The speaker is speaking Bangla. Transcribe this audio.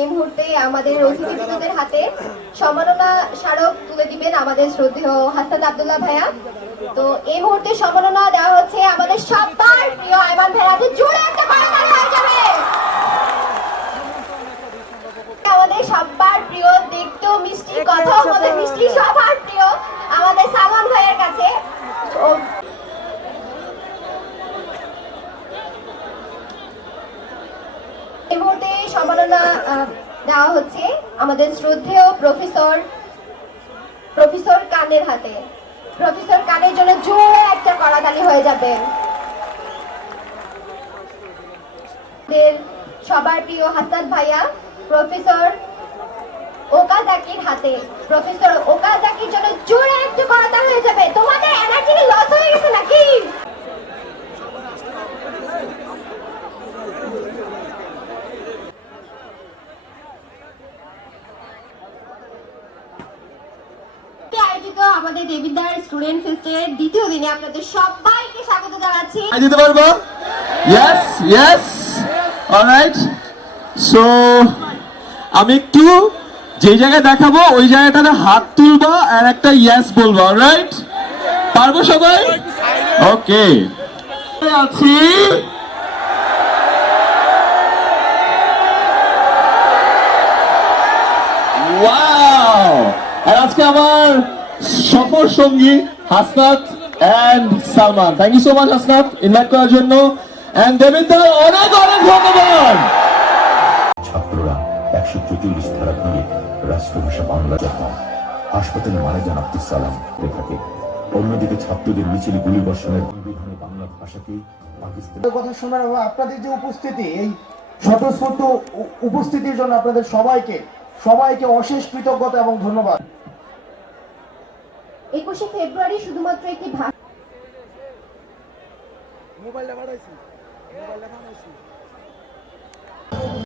এই মুহূর্তে আমাদের অতিথিবৃন্দদের হাতে সম্মাননা স্মারক তুলে দিবেন আমাদের শ্রদ্ধেয় হাসান আব্দুল্লাহ ভাইয়া। তো এই মুহূর্তে সম্মাননা দেওয়া হচ্ছে আমাদের সবার প্রিয় আয়মান ভাইয়াকে। জোরে একটা করতালি হয়ে যাবে। আমাদের সবার প্রিয়, দেখতেও মিষ্টি, কথাও আমাদের মিষ্টি, সবার প্রিয় আমাদের সালমান ভাইয়ের কাছে এই মুহূর্তে সম্মাননা দেওয়া হচ্ছে আমাদের শ্রদ্ধেয় প্রফেসর কানের হাতে। প্রফেসর কানের জন্য জোরে একটা করতালি হয়ে যাবে। সবার প্রিয় হাসান ভাইয়া প্রফেসর ওকাজাকির হাতে। প্রফেসর ওকাজাকির জন্য জোরে একটা করতালি হয়ে যাবে। তোমাদের এনার্জি লস হয়ে গেছে নাকি? আয়োজিত আমাদের দেবিদ্বার স্টুডেন্ট ফেস্টের দ্বিতীয় দিনে আপনাদের সবাইকে স্বাগত জানাচ্ছি। দিতে পারবো? Yes yes, alright. সো আমি একটু যে জায়গায় দেখাবো ওই জায়গাটাতে হাত তুলবো আর একটা ইয়েস বলবো, অলরাইট? পারবো সবাই? ওকে, আছি। ওয়াও! আর আজকে আমার সফর সঙ্গী Hasnat and Salman. Thank you so much Hasnat invite করার জন্য। এন্ড দেবিন্দর অনেক অনেক ধন্যবাদ। ছাত্ররা 144 ধারা ভেঙে রাষ্ট্রভাষা বাংলা যখন হাসপাতালে মারা যান আব্দুল সালাম রেখাকে, অন্যদিকে ছাত্রদের মিছিলে গুলিবর্ষণের সংবিধানে বাংলা ভাষাকে পাকিস্তানের কথা শোনার এবং আপনাদের যে উপস্থিতি, এই স্বতঃস্ফূর্ত উপস্থিতির জন্য আপনাদের সবাইকে অশেষ কৃতজ্ঞতা এবং ধন্যবাদ। 21শে ফেব্রুয়ারি শুধুমাত্র একটি মোবাইলটা বাড়াইছি।